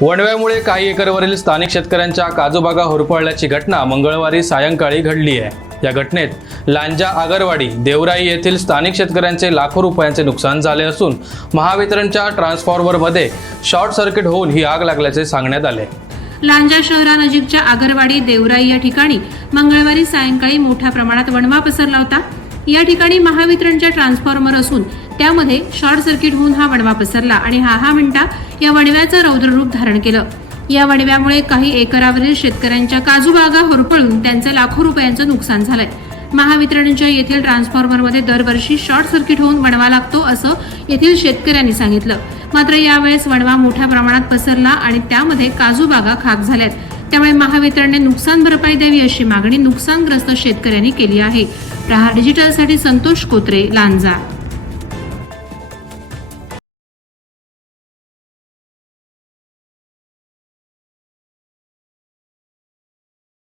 वणव्यामुळे काही एकरवरील स्थानिक शेतकऱ्यांच्या काजूबागा होरपळल्याची घटना मंगळवारी सायंकाळी घडली आहे. या घटनेत लांजा आगरवाडी देवराई येथील स्थानिक शेतकऱ्यांचे लाखो रुपयांचे नुकसान झाले असून महावितरणच्या ट्रान्सफॉर्मरमध्ये शॉर्ट सर्किट होऊन ही आग लागल्याचे सांगण्यात आले. लांजा शहरानजीकच्या आगरवाडी देवराई या ठिकाणी मंगळवारी सायंकाळी मोठ्या प्रमाणात वणवा पसरला होता. या ठिकाणी महावितरणच्या ट्रान्सफॉर्मर असून त्यामध्ये शॉर्ट सर्किट होऊन हा वणवा पसरला आणि हा हा मिनटा या वणव्याचं रौद्ररूप धारण केलं. या वणव्यामुळे काही एकरावरील शेतकऱ्यांच्या काजू बागा होरपळून त्यांचं लाखो रुपयांचं नुकसान झालंय. महावितरणच्या येथील ट्रान्सफॉर्मरमध्ये दरवर्षी शॉर्ट सर्किट होऊन वणवा लागतो असं येथील शेतकऱ्यांनी सांगितलं. मात्र यावेळेस वणवा मोठ्या प्रमाणात पसरला आणि त्यामध्ये काजू बागा खाक झाल्यात. त्यामुळे महावितरणने नुकसान भरपाई द्यावी अशी मागणी नुकसानग्रस्त शेतकऱ्यांनी केली आहे. प्रहार डिजिटलसाठी संतोष कोत्रे लांजा.